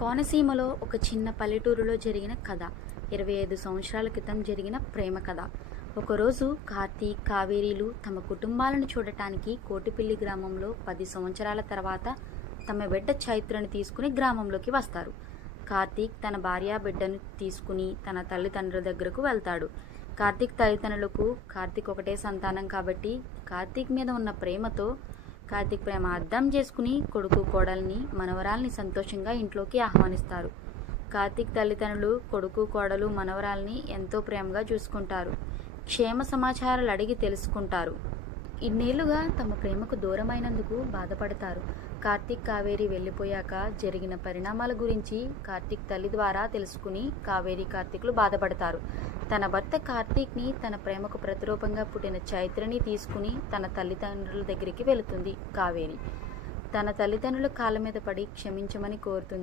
కోనసీమలో ఒక చిన్న పల్లెటూరులో జరిగిన కథ. 25 సంవత్సరాల క్రితం జరిగిన ప్రేమ కథ. ఒకరోజు కార్తీక్, కావేరీలు తమ కుటుంబాలను చూడటానికి కోటిపల్లి గ్రామంలో 10 సంవత్సరాల తర్వాత తమ బిడ్డ చైత్రను తీసుకుని గ్రామంలోకి వస్తారు. కార్తీక్ తన భార్య బిడ్డను తీసుకుని తన తల్లిదండ్రుల దగ్గరకు వెళ్తాడు. కార్తీక్ తల్లిదండ్రులకు కార్తీక్ ఒకటే సంతానం కాబట్టి కార్తీక్ మీద ఉన్న ప్రేమతో కార్తీక్ ప్రేమ అర్థం చేసుకుని కొడుకు, కోడల్ని, మనవరాల్ని సంతోషంగా ఇంట్లోకి ఆహ్వానిస్తారు. కార్తీక్ తల్లిదండ్రులు కొడుకు, కోడలు, మనవరాల్ని ఎంతో ప్రేమగా చూసుకుంటారు. క్షేమ సమాచారాలు అడిగి తెలుసుకుంటారు. ఇన్నేళ్లుగా తమ ప్రేమకు దూరమైనందుకు బాధపడతారు. కార్తీక్, కావేరి వెళ్ళిపోయాక జరిగిన పరిణామాల గురించి కార్తీక్ తల్లి ద్వారా తెలుసుకుని కావేరి, కార్తీక్లు బాధపడతారు. తన భర్త కార్తీక్ని తన ప్రేమకు ప్రతిరూపంగా పుట్టిన చైత్రని తీసుకుని తన తల్లిదండ్రుల దగ్గరికి వెళుతుంది కావేరి. తన తల్లిదండ్రుల కాళ్ళ మీద పడి క్షమించమని కోరుతుంది.